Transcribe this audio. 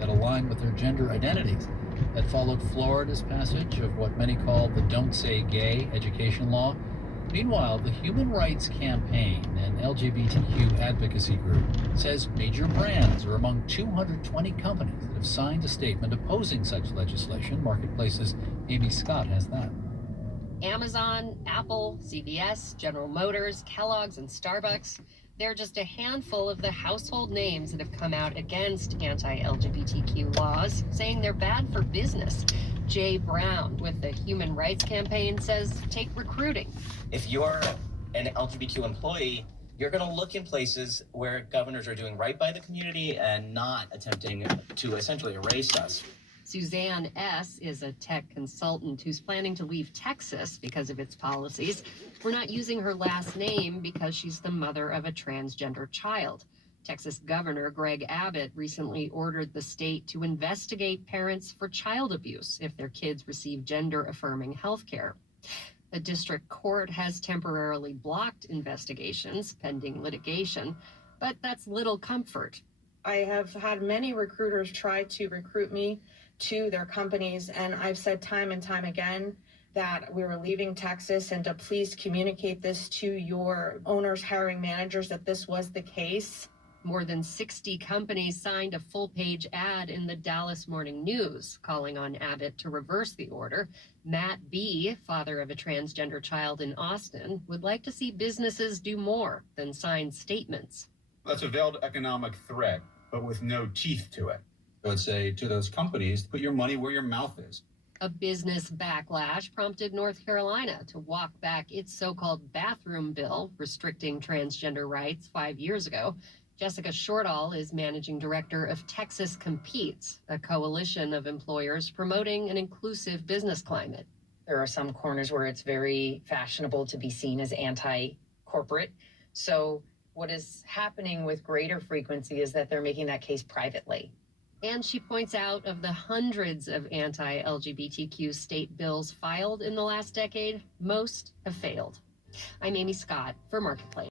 that align with their gender identities. That followed Florida's passage of what many call the Don't Say Gay education law. Meanwhile, the Human Rights Campaign, an LGBTQ advocacy group, says major brands are among 220 companies that have signed a statement opposing such legislation. Marketplace's Amy Scott has that. Amazon, Apple, CVS, General Motors, Kellogg's, and Starbucks. They're just a handful of the household names that have come out against anti-LGBTQ laws, saying they're bad for business. Jay Brown with the Human Rights Campaign says take recruiting. If you're an LGBTQ employee, you're going to look in places where governors are doing right by the community and not attempting to essentially erase us. Suzanne S. is a tech consultant who's planning to leave Texas because of its policies. We're not using her last name because she's the mother of a transgender child. Texas Governor Greg Abbott recently ordered the state to investigate parents for child abuse if their kids receive gender-affirming health care. The district court has temporarily blocked investigations pending litigation, but that's little comfort. I have had many recruiters try to recruit me to their companies, and I've said time and time again that we were leaving Texas and to please communicate this to your owners, hiring managers, that this was the case. More than 60 companies signed a full-page ad in the Dallas Morning News calling on Abbott to reverse the order. Matt B., father of a transgender child in Austin, would like to see businesses do more than sign statements. That's a veiled economic threat, but with no teeth to it. I would say to those companies, put your money where your mouth is. A business backlash prompted North Carolina to walk back its so-called bathroom bill restricting transgender rights 5 years ago. Jessica Shortall is managing director of Texas Competes, a coalition of employers promoting an inclusive business climate. There are some corners where it's very fashionable to be seen as anti-corporate. So what is happening with greater frequency is that they're making that case privately. And she points out of the hundreds of anti-LGBTQ state bills filed in the last decade, most have failed. I'm Amy Scott for Marketplace.